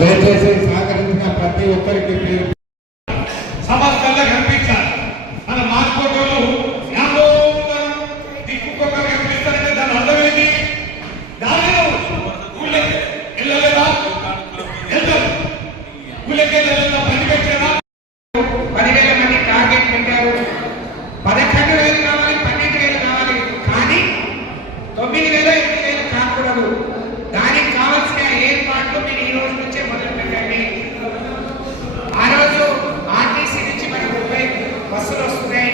దయచేసి సహకరించిన ప్రతి ఒక్కరికి పేరు. సమస్యల్లో కనిపించాలి. మన మార్కోటోళ్ళు యాభై దిక్కుకొకరు కనిపిస్తారంటే దాని అర్థం ఏంటి? దానిలో ఊళ్ళకి వెళ్ళలేదా? వెళ్తారు. ఊళ్ళకి వెళ్ళలేదా? పని పెట్టారా పదివేల మంది టార్గెట్ పెట్టారు. పదకొండు వేలు కావాలి పన్నెండు వేలు కావాలి కానీ తొమ్మిది వేలు ఎనిమిది వేలు కాకూడదు దానికి కావాల్సిన ఏర్పాట్లు మీరు ఈ రోజు నుంచే మొదలు పెట్టండి ఆ రోజు ఆర్టీసీ నుంచి మనకు ముప్పై బస్సులు వస్తున్నాయి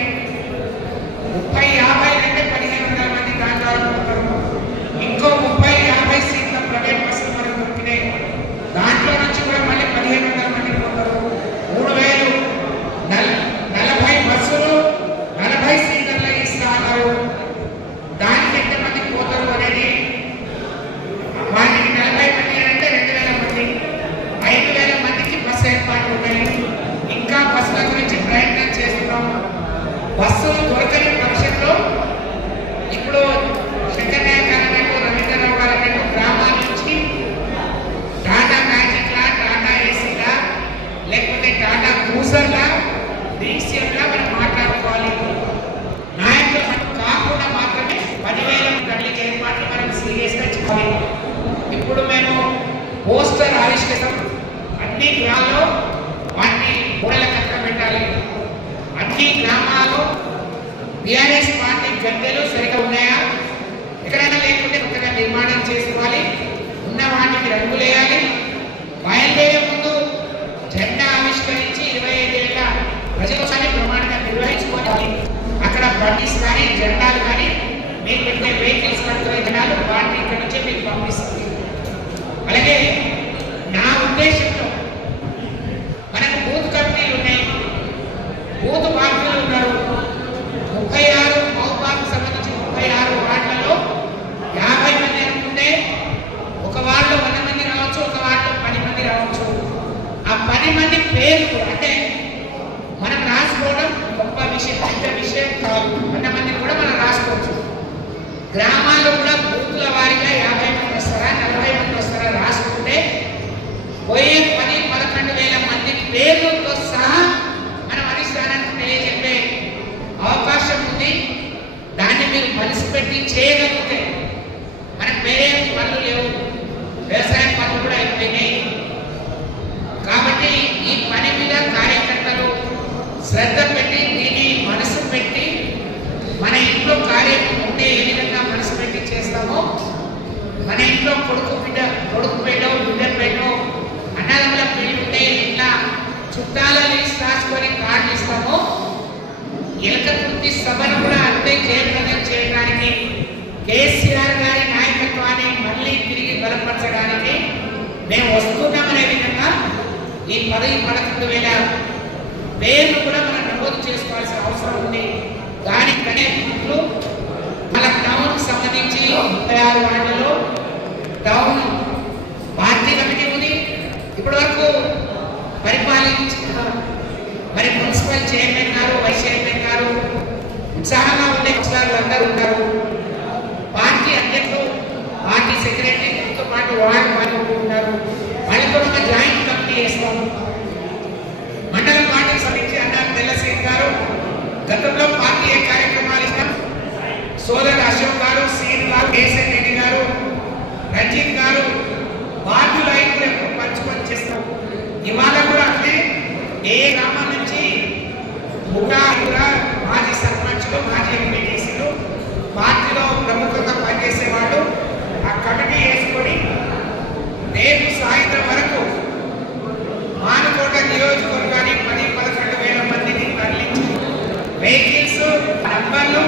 ముప్పై పోస్టర్ ఆవిష్కరిస్తాం అన్ని గ్రామాల్లో వాటిని గోడల కట్ట పెట్టాలి. అన్ని గ్రామాల్లో బీఆర్ఎస్ పార్టీ గద్దెలు సరిగా ఉన్నాయా? ఎక్కడైనా లేకుంటే కొత్తగా నిర్మాణం చేసుకోవాలి. ఉన్న వాటికి రంగులేయాలి బయలుదేరే ముందు జెండా ఆవిష్కరించి ఇరవై ఐదేళ్ళ ప్రజలసారి ప్రమాణంగా నిర్వహించుకోవాలి. అక్కడ బండిస్ కానీ జెండాలు కానీ మీకు పెట్టే వెహికల్స్ కట్టుకునే జనాలు వాటిని ఇక్కడ నుంచి మీకు పంపిస్తుంది అలాగే నా ఉద్దేశంలో మనకు బూత్ కంపెనీలు ఉన్నాయి. బూత్ పార్టీలు ఉన్నారు. ముప్పై ఆరు మౌపాకు సంబంధించి ముప్పై ఆరు వార్డులలో యాభై మంది అనుకుంటే ఒక వార్డులో వంద మంది రావచ్చు ఒక వార్డులో పది మంది రావచ్చు. ఆ పది మంది పేర్లు అంటే మనం రాసుకోవడం గొప్ప విషయం పెద్ద విషయం కాదు. వంద మందిని కూడా మనం రాసుకోవచ్చు. గ్రామ కూడా బూతుల వారీగా యాభై మంది వస్తారా నలభై మంది వస్తారా రాసుకుంటే పోయే పది పదకొండు వేల మంది సహా మనం అధిష్టానానికి తెలియజెప్పే అవకాశం ఉంది. దాన్ని మీరు మనసు పెట్టి మేము వస్తున్నామనే విధంగా ఈ పదవి పదకొండు వేల పేర్లు కూడా మనం నమోదు చేసుకోవాల్సిన అవసరం ఉంది. దానికనే ముందు మన టౌన్ సంబంధించి ముప్పై ఆరు వార్డులో టౌన్ పార్టీ కమిటీ ఉంది. ఇప్పటి వరకు పరిపాలించిన మరి మున్సిపల్ చైర్మన్ గారు వైస్ చైర్మన్ గారు ఉత్సాహంగా ఉండే ఉత్సాహాలు అందరూ ఉన్నారు. మండల పార్టీ సమితి అన్నా తెల్లసేన్ గారు గతంలో పార్టీ కార్యక్రమాలు ఇస్తాం. సోదరు అశోక్ గారు సీన్ గారు కేసీఆర్ రెడ్డి గారు రంజిత్ గారు బాధ్యులు అయితే పంచుకొని చేస్తాం. ఇవాళ కూడా అంటే ఏ గ్రామం నుంచి ముఖాలుగా మాజీ సర్పంచ్లు మాజీ ఎంపీటీసీలు పార్టీలో ప్రముఖంగా పనిచేసేవాళ్ళు ఆ కమిటీ వేసుకొని రేపు సాయం వెహికల్స్ నంబర్లు